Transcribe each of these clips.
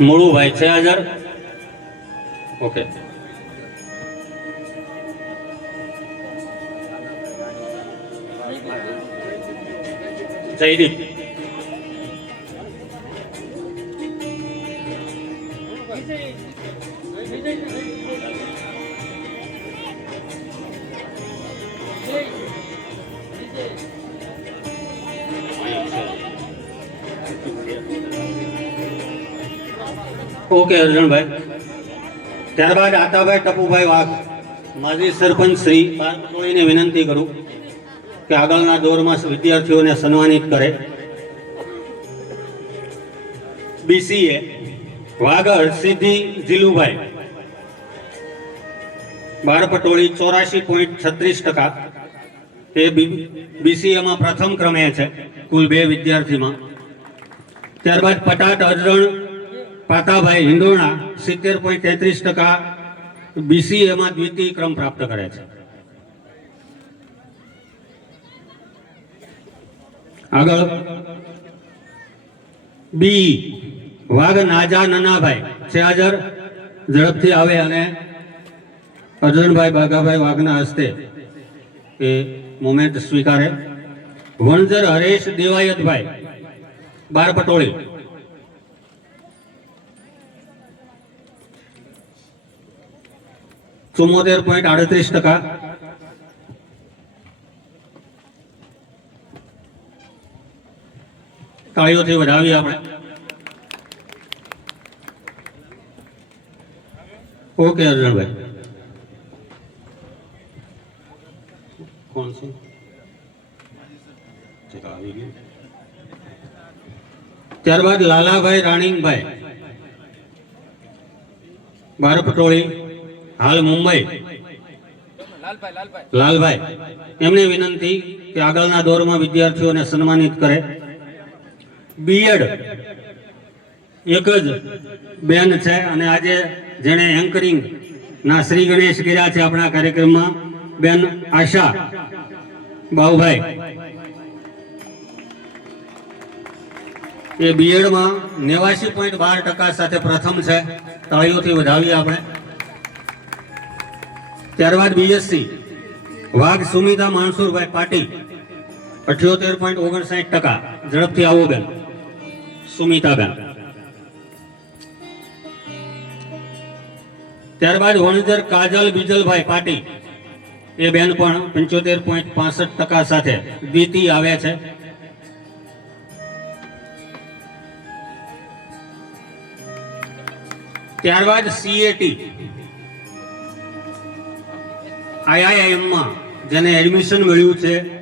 મુળુભાઈ છે હાજર. Okay Jaydeep okay, Arjunbhai. ત્યારબાદ આતાભાઈ ટપુભાઈ વાઘ. માજી સરપંચ શ્રી બારકોળીને વિનંતી કરું કે આગળના દોરમાં વિદ્યાર્થીઓને સન્માનિત કરે. બીસીએ વાઘ હરસિદ્ધિ જીલુભાઈ. બાર પટોળી ચોરાશી પોઈન્ટ છત્રીસ ટકા. એ બીસીએમાં પ્રથમ ક્રમે છે, કુલ બે વિદ્યાર્થીમાં. ત્યારબાદ પટાટ અજરણ પાતાભાઈ હિંડોણા સિત્તેર પોઈન્ટ તેત્રીસ ટકા બીસીએમાં દ્વિતીય ક્રમ પ્રાપ્ત કરે છે. આગળ બી વાઘ નાજા નનાભાઈ છે હાજર. ઝડપથી આવે અને અર્જુનભાઈ બાઘાભાઈ વાઘના હસ્તે એ મોમેન્ટ સ્વીકારે. વણઝર હરેશ દેવાયતભાઈ, બાર પટોળી ચુમ્મોતેર પોઈન્ટ આડત્રીસ ટકા તાળીઓથી વધાવી આપણે ઓકે અર્જુનભાઈ કોણ છે ઠીક, આવી ગયું. ત્યારબાદ લાલાભાઈ રાણીંગભાઈ બાર પટોળી હાલ મુંબઈ. લાલભાઈ એમને વિનંતી કે આગળના દોરમાં વિદ્યાર્થીઓને સન્માનિત કરે. બીએડ એક જ બેન છે અને આજે જેણે એન્કરિંગ ના શ્રી ગણેશ કર્યા છે આપણા કાર્યક્રમમાં. બેન આશા બાઉભાઈ. એ બીએડમાં નેવાસી પોઈન્ટ બાર ટકા સાથે પ્રથમ છે. તાળીઓથી વધાવીએ આપણે. ત્યારબાદ બીએસસી વાઘ, સુમિતા માનસુરભાઈ પાટીલ, અઠ્યોતેર પોઈન્ટ ઓગણસાઠ ટકા ઝડપથી આવો બેન. સુમિતાબેન. ત્યારબાદ વણઝર કાજલ, બીજલભાઈ પાટીલ. એ બેન પણ પંચોતેર પોઈન્ટ પાસઠ ટકા સાથે દ્વિતીય આવે છે. ત્યારબાદ સીએટી આઈઆઈએમમાં જેને એડમિશન મળ્યું છે.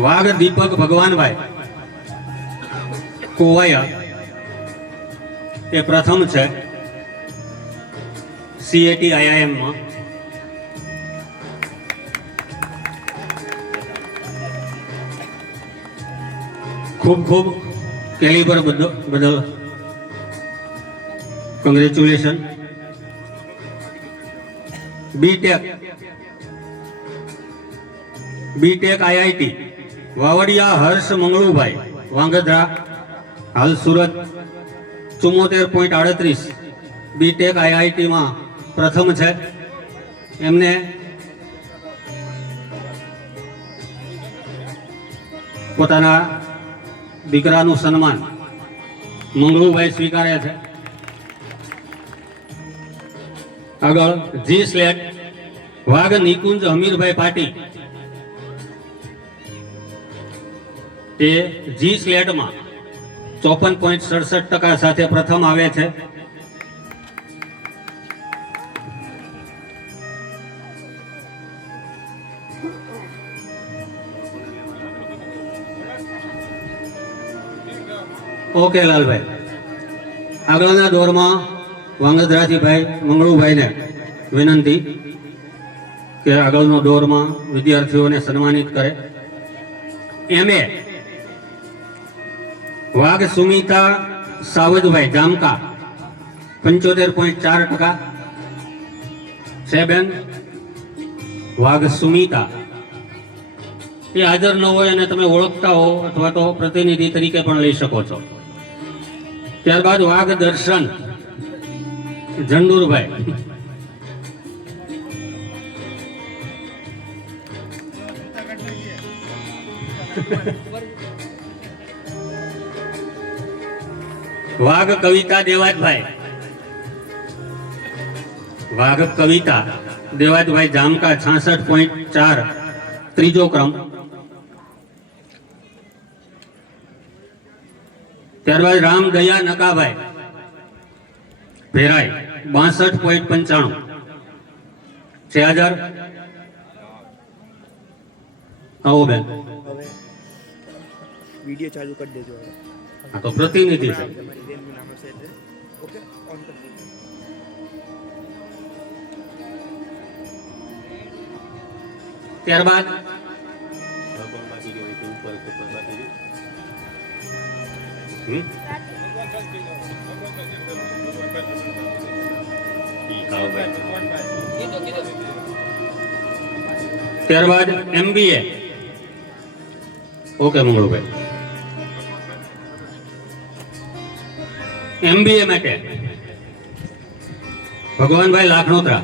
વાઘ દીપક ભગવાનભાઈ. કોવાયા. એ પ્રથમ છે. સીએટી આઈઆઈએમમાં ખૂબ ખૂબ કેલિબર બદલ બદલ congratulation BTech BTech IIT Vavadiya Harsh Mangalubhai, Vangadhra. હાલ સુરત. ચુમ્મોતેર પોઈન્ટ આડત્રીસ. બીટેક આઈઆઈટીમાં પ્રથમ છે. એમને પોતાના દીકરાનું સન્માન મંગળુભાઈ સ્વીકારે છે. આગળ જી સ્લેટ, વાઘ નિકુંજ હમીરભાઈ પાટી તે જી સ્લેટમાં ચોપન પોઈન્ટ સડસઠ ટકા સાથે પ્રથમ આવે છે. ઓકે, લાલભાઈ. આગળના દોરમાં વાંગદરાજીભાઈ મંગળુભાઈને વિનંતી કે આગળનો દોરમાં વિદ્યાર્થીઓને સન્માનિત કરે. એમ એ વાઘ સુમિતા સાવજભાઈ જામકા પંચોતેર પોઈન્ટ ચાર ટકા. છે બેન? વાઘ સુમિતા. એ હાજર ન હોય અને તમે ઓળખતા હો અથવા તો પ્રતિનિધિ તરીકે પણ લઈ શકો છો. ત્યારબાદ વાઘ દર્શન ઝંડુરભાઈ. વાઘ કવિતા દેવાજભાઈ. વાઘ કવિતા દેવાજભાઈ જામકા છાસઠ પોઈન્ટ ચાર. ત્રીજો ક્રમ. ત્યારબાદ રામ દયા નકાભાઈ. ભેરાઈ બાસઠ પોઈન્ટ પંચાણું. છે હજાર? આવો બેન. વીડિયો ચાલુ કરી દેજો આ તો પ્રતિનિધિ છે. ઓકે? ઓન કરી દેજો. ત્યારબાદ ત્યારબાદ એમબીએ ઓકે, મંગળુભાઈ. એમબીએ માટે. ભગવાનભાઈ લાખણોત્રા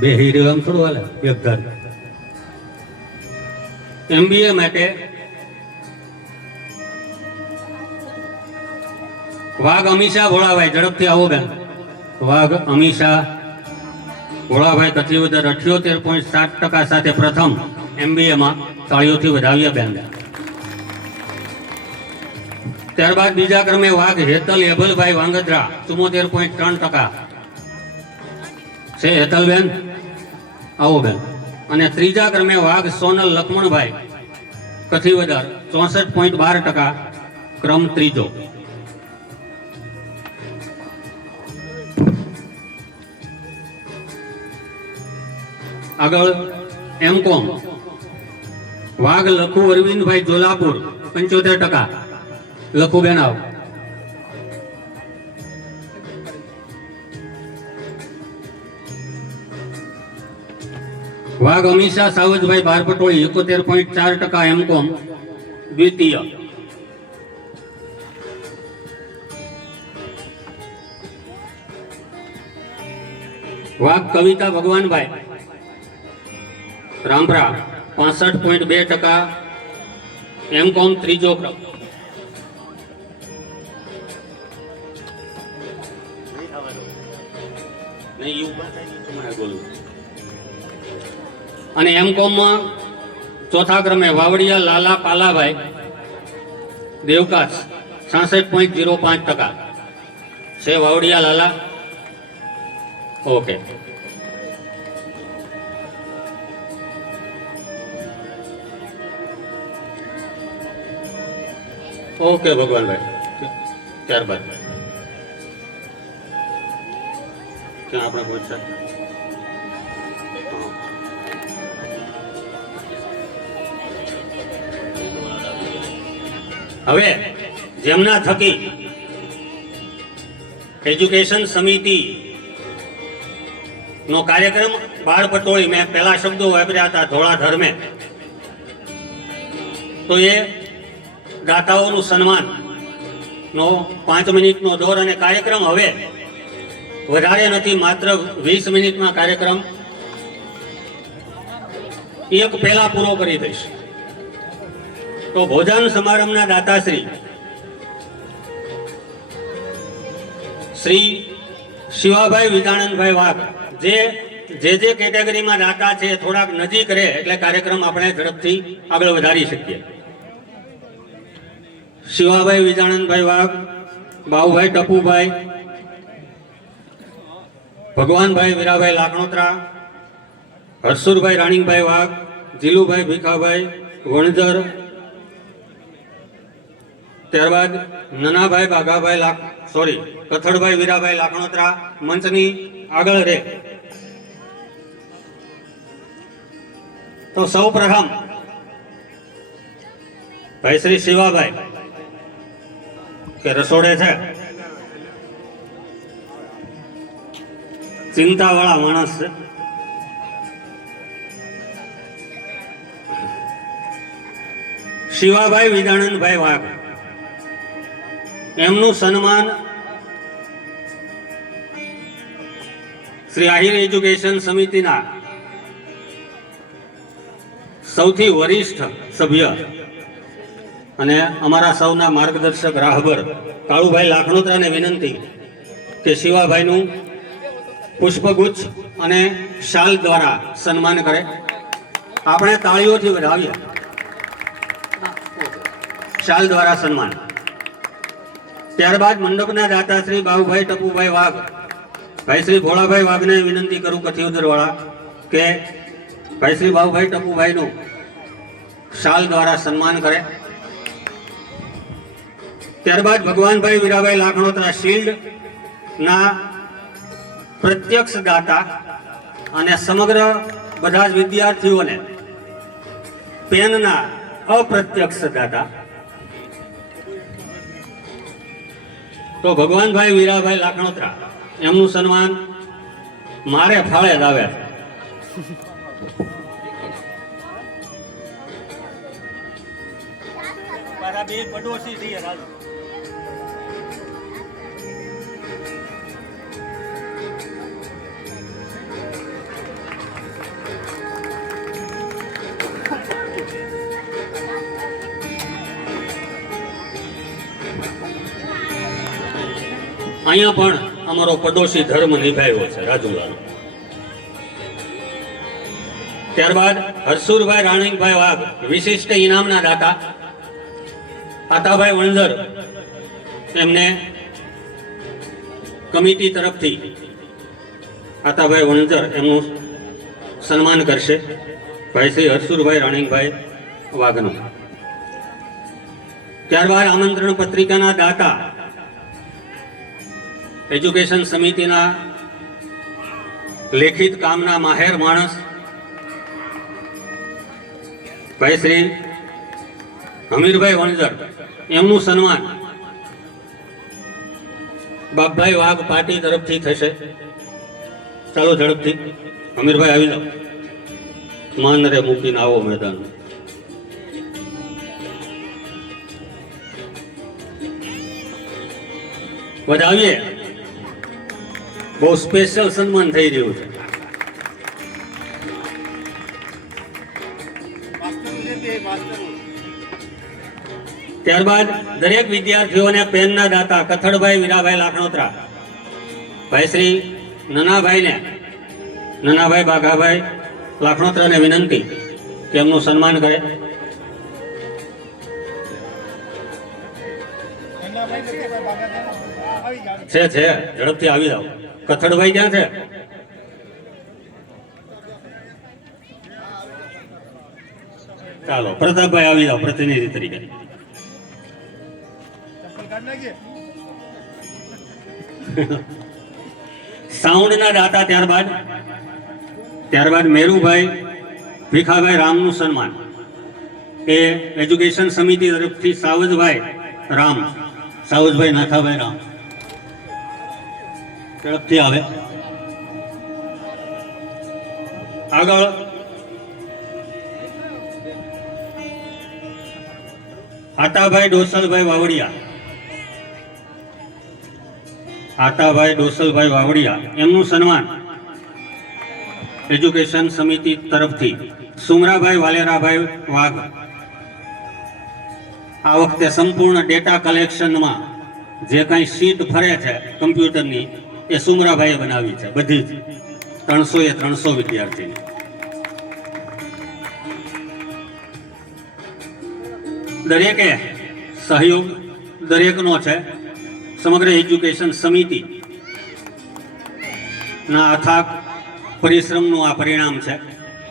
બે હીરો આમ થોડું હાલે, એક ઘર. એમબીએ માટે વાઘ અમીષા ભોળાભાઈ, ઝડપથી આવો બેન. વાઘ અમીષા ભોળાભાઈ કથિવદર અઠ્યોતેર પોઈન્ટ સાત ટકા સાથે પ્રથમ એમબીએમાં તાળીઓથી વધાવ્યા બેન. ત્યારબાદ બીજા ક્રમે વાઘ હેતલ હેબલભાઈ વાંગદ્રા, ચુમ્મોતેર પોઈન્ટ ત્રણ ટકા. છે હેતલબેન આવો બેન. અને ત્રીજા ક્રમે વાઘ સોનલ લક્ષ્મણભાઈ કથિવદર ચોસઠ પોઈન્ટ બાર ટકા, ક્રમ ત્રીજો. આગળ એમ કોમ. વાઘ લખુ અરવિંદભાઈ જોલાપુર, પંચોતેર ટકા. લખુ બેન આવો. વાઘ અમીષા સાવજભાઈ બારપટોળી, એકોતેર પોઈન્ટ ચાર ટકા એમ કોમ. દ્વિતીય. વાઘ કવિતા ભગવાનભાઈ. રામપરા, પાસઠ પોઈન્ટ બે ટકા એમ કોમ ત્રીજો ક્રમ. અને એમ કોમમાં ચોથા ક્રમે વાવડિયા, લાલા, પાલાભાઈ, દેવકાશ, છાસઠ પોઈન્ટ જીરો પાંચ ટકા. છે વાવડિયા, લાલા. ઓકે. ઓકે, ભગવાનભાઈ. ત્યારબાદ. ક્યાં આપણે પહોંચ્યા હવે, જેમના થકી એજ્યુકેશન સમિતિ નો કાર્યક્રમ બાળ પટોળી, મેં પહેલા શબ્દો વાપર્યા હતા ધોળા ધર્મે તો એ દાતાઓનું સન્માન. નો, પાંચ મિનિટનો દોર અને કાર્યક્રમ હવે. વધારે નથી, માત્ર વીસ મિનિટમાં કાર્યક્રમ. એક પહેલા પૂરો કરી દઈશ. તો ભોજન સમારંભના દાતાશ્રી શ્રી શિવાભાઈ વિદાનંદભાઈ વાઘ. જે જે જે કેટેગરીમાં દાતા છે, થોડાક નજીક રહે, એટલે કાર્યક્રમ આપણે ઝડપથી આગળ વધારી શકીએ. શિવાભાઈ વિજાણનભાઈ વાઘ, બાઉભાઈ ટપુભાઈ, ભગવાનભાઈ વીરાભાઈ લાખણોત્રા, હરસુરભાઈ રાણીભાઈ વાઘ, જીલુભાઈ ભીખાભાઈ વણઝર ત્યારબાદ નનાભાઈ બાઘાભાઈ લાખ સોરી કથળભાઈ વીરાભાઈ લાખણોત્રા, મંચની આગળ રે. તો સૌ પ્રથમ ભાઈ શ્રી શિવાભાઈ. કે રસોડે છે? ચિંતાવાળા માણસ છે. શિવાભાઈ વિદાનંદભાઈ વાઘ. એમનું સન્માન શ્રી આહિર એજ્યુકેશન સમિતિના સૌથી વરિષ્ઠ સભ્ય અને અમારા સૌના માર્ગદર્શક રાહબર કાળુભાઈ લાખણોત્રાને વિનંતી કે શિવાભાઈનું પુષ્પગુચ્છ અને શાલ દ્વારા સન્માન કરે. આપણે તાળીઓથી વધાવીએ શાલ દ્વારા સન્માન. ત્યારબાદ મંડપના દાતા શ્રી બાબુભાઈ ટપુભાઈ વાઘ, ભાઈ શ્રી ભોળાભાઈ વાઘને વિનંતી કરું કથિયોદર વાળા કે ભાઈ શ્રી બાબુભાઈ ટપુભાઈનું શાલ દ્વારા સન્માન કરે. ત્યારબાદ ભગવાનભાઈ વીરાભાઈ લાખણોત્રા શિલ્ડ ના પ્રત્યક્ષ દાતા અને સમગ્ર બધા જ વિદ્યાર્થીઓને પેનના અપ્રત્યક્ષ દાતા. તો ભગવાનભાઈ વીરાભાઈ લાખણોત્રા, એમનું સન્માન મારે ફાળે જ છે મારા બે પડોશી છીએ રાજુ અહીંયા પણ અમારો પડોશી ધર્મ નિભાવ્યો છે, રાજુલાલ. ત્યારબાદ હરસુરભાઈ રાણીભાઈ વાઘ, વિશિષ્ટ ઇનામના દાતા આતાભાઈ વણઝર એમને કમિટી તરફથી આતાભાઈ વણઝર એમનું સન્માન કરશે ભાઈ શ્રી હરસુરભાઈ રાણીકભાઈ વાઘનું. ત્યારબાદ આમંત્રણ પત્રિકાના દાતા એજ્યુકેશન સમિતિના લેખિત કામના માહેર માણસ ભાઈ શ્રી હમીરભાઈ વણઝર, એમનું સન્માન બાપભાઈ વાઘ પાર્ટી તરફથી થશે. ચાલો ઝડપથી. હમીરભાઈ, આવી જાઓ. માન રે મૂકીને આવો મેદાન. વધાવીએ બહુ સ્પેશિયલ સન્માન થઈ રહ્યું છે. ત્યારબાદ દરેક વિદ્યાર્થીઓને પેનના દાતા કથળભાઈ વીરાભાઈ લાખણોત્રા. ભાઈ શ્રી નનાભાઈને, નનાભાઈ બાઘાભાઈ લાખણોત્રાને વિનંતી કે એમનું સન્માન કરે. છે છે, ઝડપથી આવી જાઓ. કથળભાઈ ક્યાં છે? ચાલો, પ્રતાપભાઈ આવી જાઓ, પ્રતિનિધિ તરીકે. સાઉન્ડના દાતા ત્યારબાદ ત્યારબાદ મેરુભાઈ ભીખાભાઈ રામનું સન્માન. એ એજ્યુકેશન સમિતિ તરફથી સાવજભાઈ રામ, સાવજભાઈ નાથાભાઈ રામ તરફથી આવે. આગળ. આતાભાઈ ડોસલભાઈ વાવડિયા. આતાભાઈ ડોસલભાઈ વાવડિયા, એમનું સન્માન એજ્યુકેશન સમિતિ તરફથી સુમરાભાઈ વાલેરાભાઈ વાઘ. આ વખતે સંપૂર્ણ ડેટા કલેક્શનમાં જે કાંઈ સીટ ફરે છે કમ્પ્યુટરની એ સુમરાભાઈએ બનાવી છે, બધી જ. ત્રણસો એ ત્રણસો વિદ્યાર્થીની. દરેકે સહયોગ દરેકનો છે. સમગ્ર એજ્યુકેશન સમિતિ ના અથાક પરિશ્રમનું આ પરિણામ છે.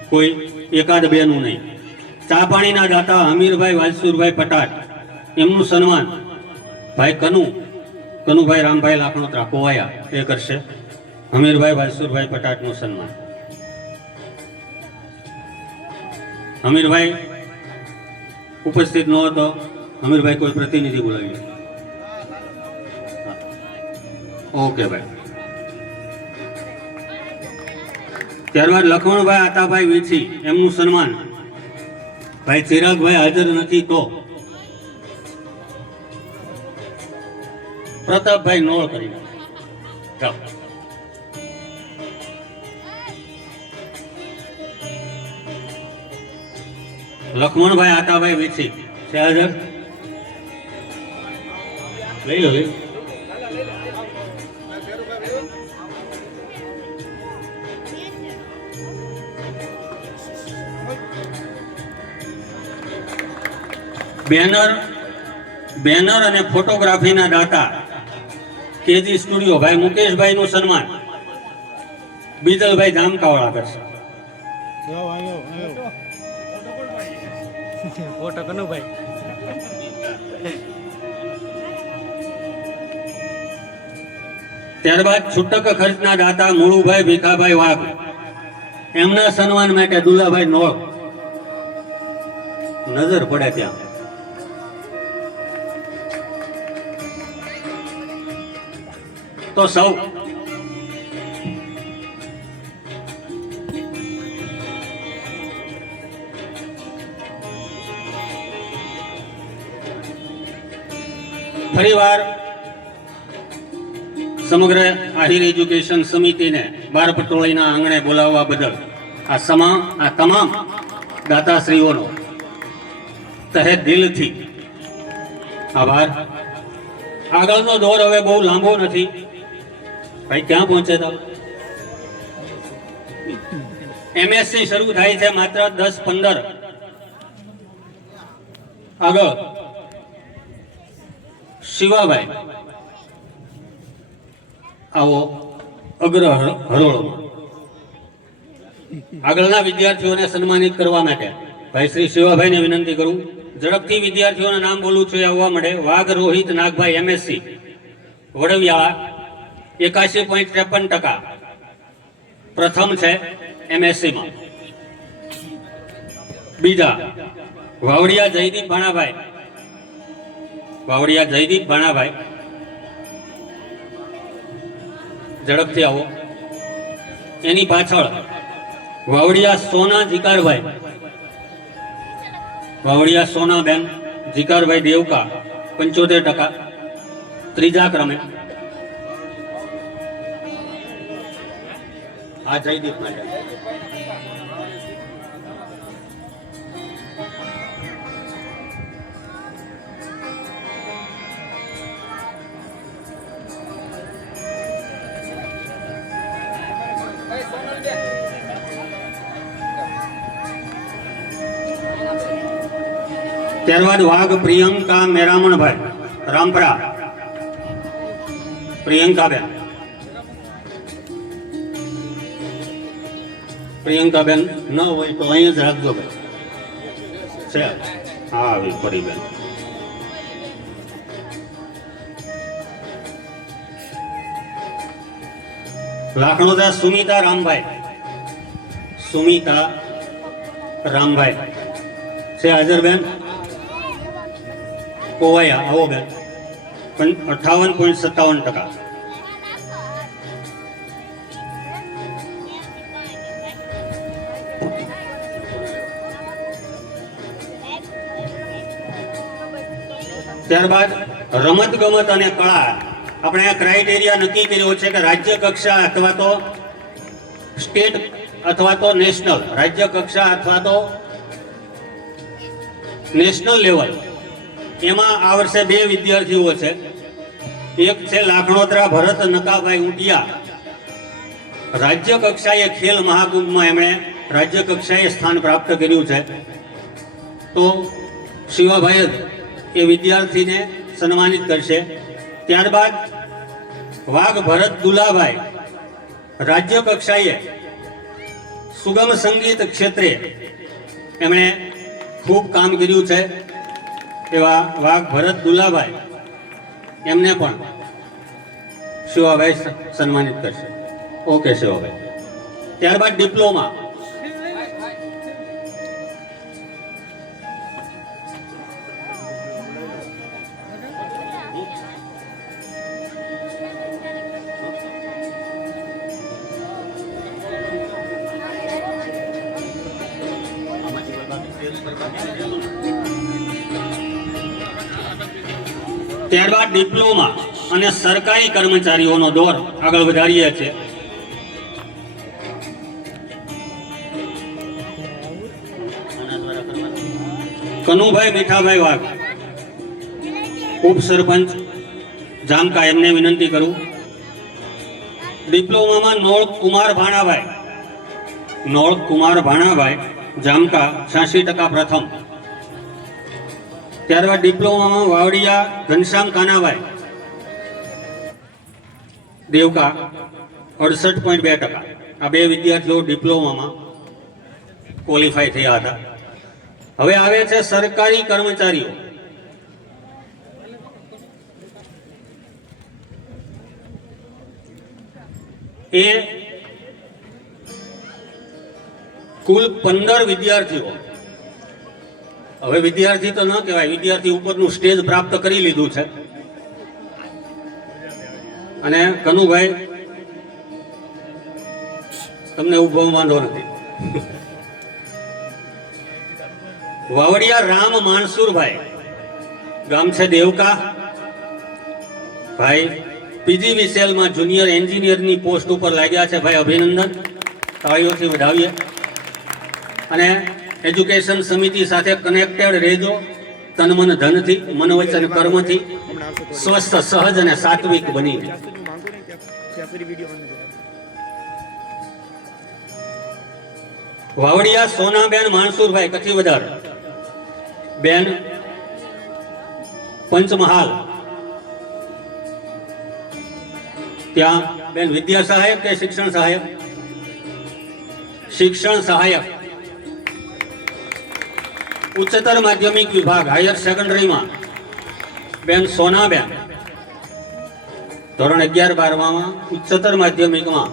કોઈ એકાદ બેનું નહીં. ચા પાણીના દાતા હમીરભાઈ વાલસુરભાઈ પટાટ એમનું સન્માન ભાઈ કનુ, કનુભાઈ રામભાઈ લાખણોત્રા કોવાયા એ કરશે. હમીરભાઈ વાલસુરભાઈ પટાટનું સન્માન. હમીરભાઈ ઉપસ્થિત ન હતો. અમીરભાઈ કોઈ પ્રતિનિધિ બોલાવી ઓકે ભાઈ. ત્યારબાદ લખમણભાઈ આતાભાઈ વીછી એમનું સન્માન. ભાઈ ચિરાગભાઈ હાજર નથી તો. પ્રતાપભાઈ નોળ કરી લખમણભાઈ આતાભાઈ વીછી છે હાજર? લઈ લો. બેનર બેનર અને ફોટોગ્રાફીના દાતા કેજી સ્ટુડિયો ભાઈ મુકેશભાઈ નું સન્માન બીજલભાઈ જામકાવાળા કરશે. ફોટો કનુભાઈ ત્યારબાદ છૂટક ખર્ચના દાતા મુળુભાઈ ભીખાભાઈ વાઘ. એમના સન્માન માટે દુલાભાઈ નોળ. નજર પડે ત્યાં. તો સૌ ફરીવાર સમગ્ર આહિર એજ્યુકેશન સમિતિને બાર પટોળીના આંગણે બોલાવવા બદલ આ સમા આ તમામ દાતાશ્રીઓનો તહે દિલથી આભાર. આગળનો દોર હવે બહુ લાંબો નથી. ભાઈ, ક્યાં પહોંચે તો? એમએસસી શરૂ થાય છે માત્ર દસ પંદર. આગળ. શિવાભાઈ. આવો અગ્ર હરોળો. આગળના વિદ્યાર્થીઓને સન્માનિત કરવા માટે. ભાઈ, શ્રી શિવાભાઈને વિનંતી કરું. ઝડપથી વિદ્યાર્થીઓના નામ બોલું છું આવવા મળે વાઘ રોહિત નાગભાઈ એમએસસી વડવિયા એકાશી પોઈન્ટ ત્રેપન ટકા પ્રથમ છે એમએસસીમાં બીજા વાવડિયા જયદીપ ભાણાભાઈ વાવડિયા જયદીપ ભાણાભાઈ ઝડપથી આવો। એની પાછળ વાવડિયા સોના જીકારભાઈ। વાવડિયા સોનાબેન જીકારભાઈ દેવકા પંચોતેર ટકા। ત્રીજા ક્રમે આ જયદીપ માટે. ત્યારબાદ વાઘ પ્રિયંકા મેરામણભાઈ રામપરા પ્રિયંકાબેન. પ્રિયંકાબેન ન હોય તો અહીંયા જ રાખજો ભાઈ. છે? હા, આવી પરીબેન લાખણોદા સુમિતા રામભાઈ. સુમિતા રામભાઈ. છે હાજર બેન? કોવાયા, આવો બેન. અઠાવન પોઈન્ટ સત્તાવન ટકા. ત્યારબાદ રમત ગમત અને કળા. આપણે આ ક્રાઇટેરિયા નક્કી કર્યો છે કે રાજ્ય કક્ષા અથવા તો સ્ટેટ અથવા તો નેશનલ રાજ્ય કક્ષા અથવા તો નેશનલ લેવલ એમાં આ વર્ષે બે વિદ્યાર્થીઓ છે. એક છે લાખણોત્રા ભરત નકાભાઈ ઉટિયા. રાજ્ય કક્ષાએ ખેલ મહાકુંભમાં એમણે રાજ્ય કક્ષાએ સ્થાન પ્રાપ્ત કર્યું છે. તો શિવાભાઈ એ વિદ્યાર્થીને સન્માનિત કરશે. ત્યારબાદ વાઘ ભરત દુલાભાઈ રાજ્ય કક્ષાએ સુગમ સંગીત ક્ષેત્રે એમણે ખૂબ કામ કર્યું છે. એવા વાઘ ભરત દુલાભાઈ એમને પણ શિવાભાઈ સન્માનિત કરશે. ઓકે શિવાભાઈ. ત્યારબાદ ડિપ્લોમા. ડિપ્લોમા અને સરકારી કર્મચારીઓનો દોર આગળ વધારીએ છીએ. કનુભાઈ મીઠાભાઈ વાઘ, ઉપસરપંચ, જામકા, એમને વિનંતી કરું. ડિપ્લોમામાં નોળ કુમાર ભાણાભાઈ, નોળ કુમાર ભાણાભાઈ, જામકા છ્યાસી ટકા પ્રથમ. ત્યારબાદ ડિપ્લોમામાં વાવડિયા, ઘનશ્યામ કાનાભાઈ. દેવકા, અડસઠ પોઈન્ટ બે ટકા. આ બે વિદ્યાર્થીઓ ડિપ્લોમામાં ક્વોલિફાય થયા હતા. હવે આવે છે સરકારી કર્મચારીઓ. એ કુલ પંદર વિદ્યાર્થીઓ. હવે વિદ્યાર્થી તો ન કહેવાય, વિદ્યાર્થી ઉપરનું સ્ટેજ પ્રાપ્ત કરી લીધું છે. અને કનુભાઈ, તમને ઊભો વાંધો નથી. વાવડિયા રામ માનસુરભાઈ ગામ છે દેવકા. ભાઈ પીજી વિસેલમાં જુનિયર એન્જિનિયરની પોસ્ટ ઉપર લાગ્યા છે. ભાઈ, અભિનંદન. તાળીઓથી વધાવીએ. અને એજ્યુકેશન સમિતિ સાથે કનેક્ટેડ રહેજો. તન મન ધનથી, મન વચન કર્મથી. સ્વસ્થ, સહજ અને સાત્વિક બની વાવડિયા સોનાબેન માણસુરભાઈ કથી વધાર બેન, પંચમહાલ. ત્યાં બેન વિદ્યા સહાયક કે શિક્ષણ સહાયક? શિક્ષણ સહાયક. ઉચ્ચતર માધ્યમિક વિભાગ હાયર સેકન્ડરીમાં બેન સોનાબેન, ધોરણ અગિયાર બારમાં ઉચ્ચતર માધ્યમિકમાં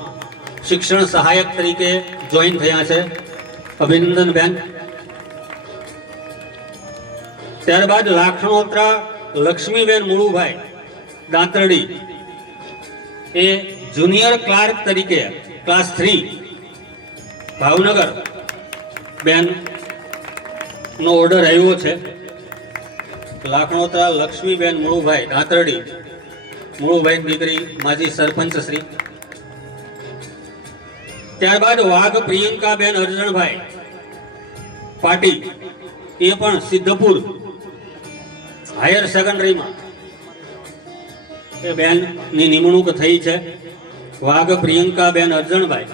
શિક્ષણ સહાયક તરીકે જોઈન થયા છે. અભિનંદન બેન. ત્યારબાદ લાખણોત્રા લક્ષ્મીબેન મુળુભાઈ, દાંતરડી. એ જુનિયર ક્લાર્ક તરીકે ક્લાસ થ્રી ભાવનગર. બેન નો ઓર્ડર આવ્યો છે. લાખણોત્રા લક્ષ્મીબેન મુળુભાઈ દાંતરડી મુળુભાઈ દીકરી માજી સરપંચ શ્રી. ત્યારબાદ વાઘ પ્રિયંકાબેન અરજણભાઈ પાટી, એ પણ સિદ્ધપુર હાયર સેકન્ડરીમાં. એ બેનની નિમણૂક થઈ છે. વાઘ પ્રિયંકાબેન અર્જણભાઈ.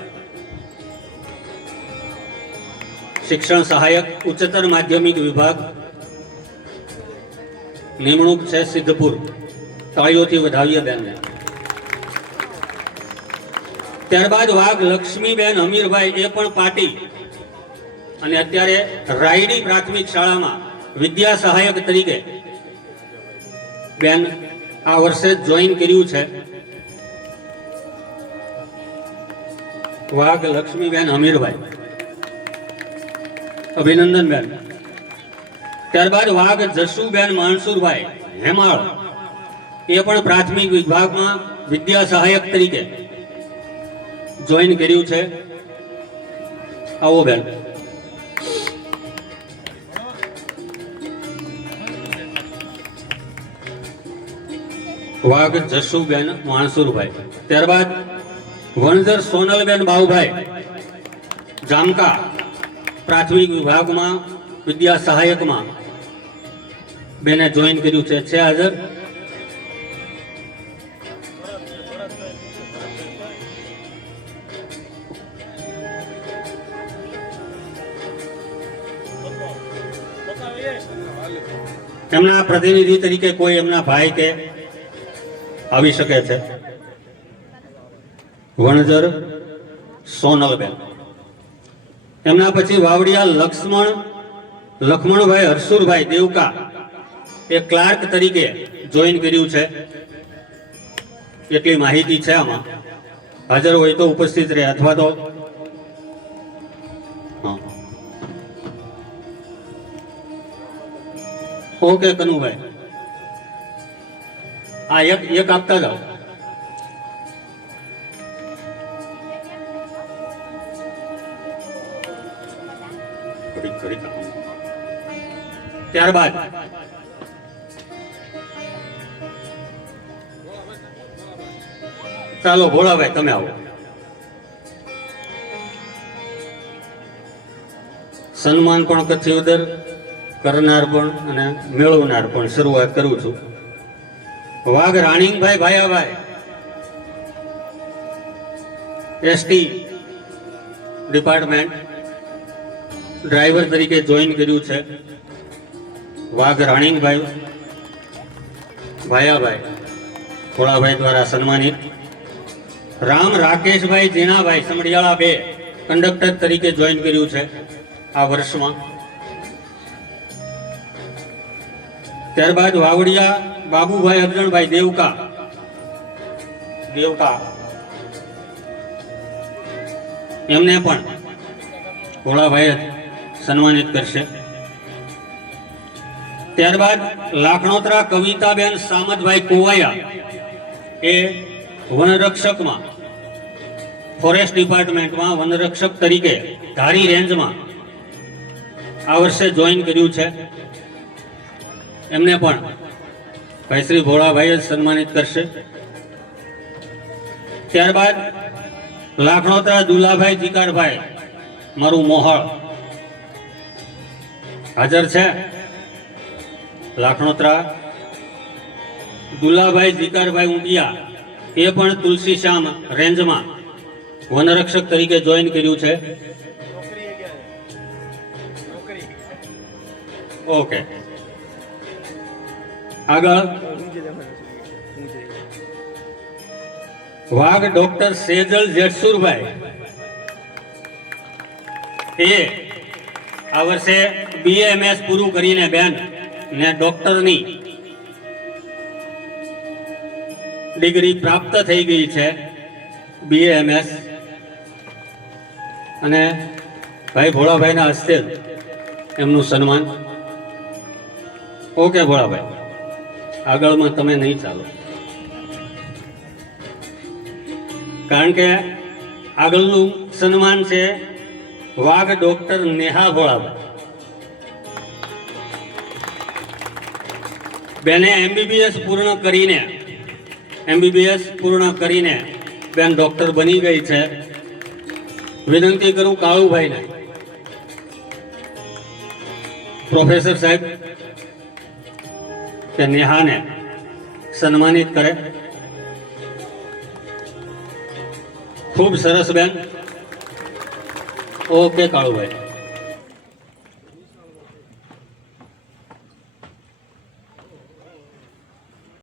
શિક્ષણ સહાયક, ઉચ્ચતર માધ્યમિક વિભાગ, નિમણૂક છે સિદ્ધપુર. તાળીઓથી વધાવીએ બેનને. ત્યારબાદ વાઘ લક્ષ્મીબેન અમીરભાઈ એ પણ પાટી. અને અત્યારે રાયડી પ્રાથમિક શાળામાં વિદ્યા સહાયક તરીકે બેન આ વર્ષે જોઈન કર્યું છે. વાઘ લક્ષ્મીબેન અમીરભાઈ. અભિનંદન બેન. ત્યારબાદ વાઘ જસુબેન માણસુરભાઈ હેમાળ, એ પણ પ્રાથમિક વિભાગમાં વિદ્યા સહાયક તરીકે જોઈન કર્યું છે. આવો બેન. વાઘ જસુબેન માણસુરભાઈ ત્યારબાદ વણઝર સોનલબેન બાઉભાઈ, જામકા પ્રાથમિક વિભાગમાં, વિદ્યા સહાયકમાં બેને જોઈન કર્યું છે. છે હાજર? એમના પ્રતિનિધિ તરીકે કોઈ એમના ભાઈ કે આવી શકે છે? વણઝર સોનલબેન. એમના પછી વાવડિયા લક્ષ્મણ, લક્ષ્મણભાઈ હરસુરભાઈ દેવકા એ ક્લાર્ક તરીકે જોઈન કર્યું છે. એટલી માહિતી છે આમાં. હાજર હોય તો ઉપસ્થિત રહે અથવા તો. ઓકે કનુભાઈ. હા એક એક આપતા જાઓ. ત્યારબાદ ચાલો ભોળાભાઈ, તમે આવો. સન્માન પણ કચ્છીવદર કરનાર પણ અને મેળવનાર પણ શરૂઆત કરું છું. Vagh Raningbhai Bhayabhai ST department driver તરીકે જોઈન કર્યું છે. વાઘ રાણીંગભાઈ ભાયાભાઈ ભોળાભાઈ દ્વારા સન્માનિત. રામ રાકેશભાઈ જીણાભાઈ સમડિયાળા બે કંડક્ટર તરીકે જોઈન કર્યું છે આ વર્ષમાં. ત્યારબાદ વાવડિયા બાબુભાઈ અર્જણભાઈ દેવકા. દેવકા. એમને પણ ભોળાભાઈ સન્માનિત કરશે. ત્યારબાદ લાખણોત્રા કવિતાબેન સામતભાઈ કોવાયા એ વનરક્ષકમાં, ફોરેસ્ટ ડિપાર્ટમેન્ટમાં વનરક્ષક તરીકે ધારી રેન્જમાં આ વર્ષે જોઈન કર્યું છે. એમને પણ ભાઈ ભોળાભાઈ જ સન્માનિત કરશે. ત્યારબાદ લાખણોત્રા દુલાભાઈ જીકારભાઈ, મારું મોહળ હાજર છે. લાખણોત્રા, દુલાભાઈ જીતારભાઈ ઉંડિયા, એ પણ તુલસી શ્યામ રેન્જમાં વનરક્ષક તરીકે જોઈન કર્યું છે. ઓકે. આગળ. વાઘ ડોક્ટર સેજલ જેટસુરભાઈ એ આ વર્ષે બીએમએસ પૂરું કરીને બેન ને ડોક્ટરની ડિગ્રી પ્રાપ્ત થઈ ગઈ છે બીએમએસ અને ભાઈ ભોળાભાઈના હસ્તે એમનું સન્માન. ઓકે ભોળાભાઈ, આગળમાં તમે નહીં ચાલો. કારણ કે આગળનું સન્માન છે વાઘ ડોક્ટર નેહા ભોળાભાઈ. બેને એમબીબીએસ પૂર્ણ કરીને એમબીબીએસ પૂર્ણ કરીને બેન ડોક્ટર બની ગઈ છે. વિનંતી કરું કાળુભાઈને. પ્રોફેસર સાહેબ, કે નેહાને સન્માનિત કરે. ખૂબ સરસ બેન. ઓકે કાળુભાઈ.